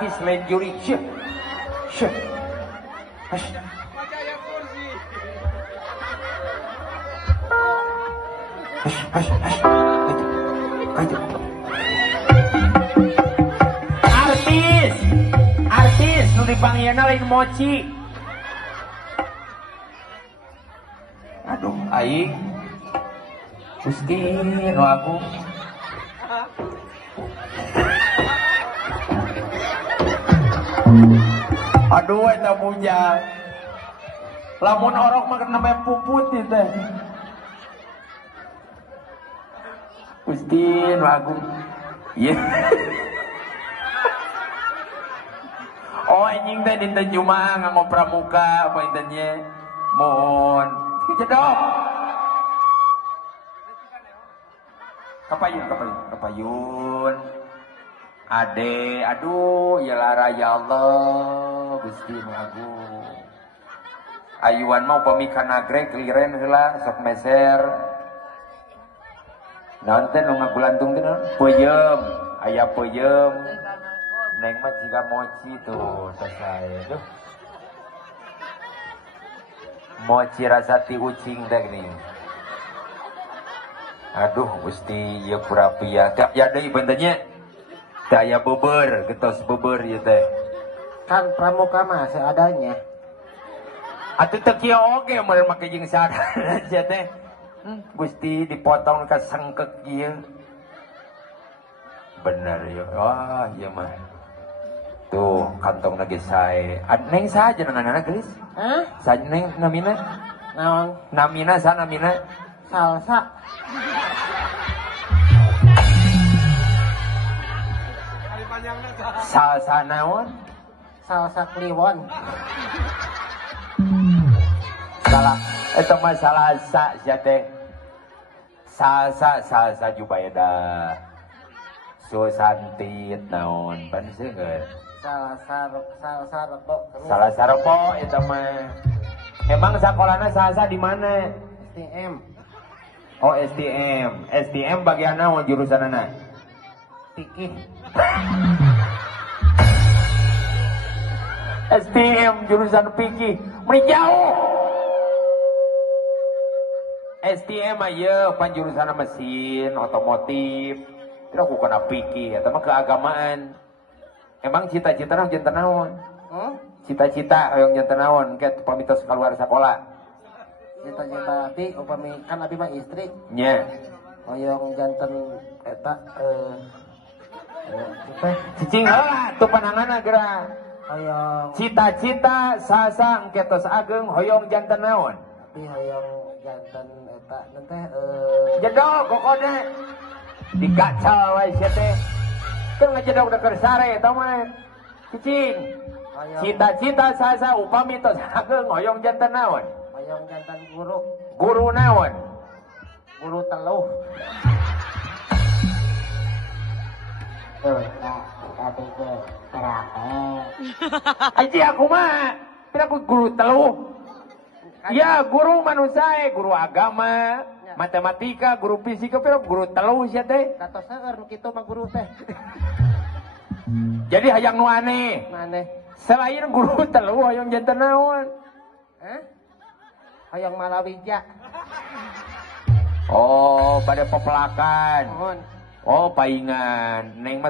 artis lain juri. Syah. Syah. Hash. Hash. Hash. Ayo. Artis nu dipanggilna lain mochi. Aduh, aing Gusti nu aku. Aduh, eta bujang. Lamun orok mah namanya puput teh. Gusti nu aku. Ieu. Oh anjing teh dinten Jumaah nganggo pramuka apa intennya. Mohon. Jedok. Kapayun. Ade, aduh, ya lara ya Allah, Gusti nu agung. Ayuan mau pemikan nagreg liren heula sok meser. Naon teh nu ngagulantung teh peuyeum, aya peuyeum. Neng mah jiga mochi tuh selesai tuh. Mochi rasa ti ucing teh nih. Aduh Gusti ya pura-pia. Ya deui bentennya. Daya beber, getos beber ya teh. Kan pramuka mah seadanya. Atuh teu kieu oge meureun make jeung sadana sia teh. Gusti dipotong ka sengkek kieu. Bener ya. Wah, ieu mah. Tuh, kantong lagi sae. Neng saha jenenganna geus? Hah? Sa neng namina? Naon? Namina sa namina? Salsa. Salsa naon? Salsa kliwon. Salah, eta mah salsa sia teh. Salsa jubaeda. Susantit naon pan seungeut. Salsa rebo. Salsa rebo eta mah. Emang sakolana salsa di mana? STM. Oh STM. STM bagian naon jurusanana? Fikih. STM jurusan fikih. Meni jauh. STM aja pan jurusan mesin, otomotif. Tidak aku kena fikih, eta mah keagamaan. Emang cita-cita naon janten naon? Cita-cita hoyong janten naon? Ket pamitos keluar sekolah. Cita-cita abi upami kan abi mah istri. Nya. Hoyong janten eta Cicing heula tuh pananganna geura. hoyong Cita-cita sasa engketos ageng hoyong janten naon? abi hoyong janten eta teh Jedog kokona. Dikacal wae sia teh. Teu ngajedog deker sare eta mah. Cicing. Cita-cita sasa upami tos ageng hoyong janten naon? hoyong janten guru. Guru naon? Guru teluh. Tapi ke terape. Aji aku mah. Tidak aku guru teluh. Ya guru manusia, guru agama, matematika, guru fisika, pero guru teluh sia teh. Katos seueur nu kitu mah guru teh. Jadi hayang nu aneh. Maneh. Selain guru teluh hayang janten naon? Hah? Hoyong malawija. Oh, pada pepelakan. Mohon. Oh, paingan. Neng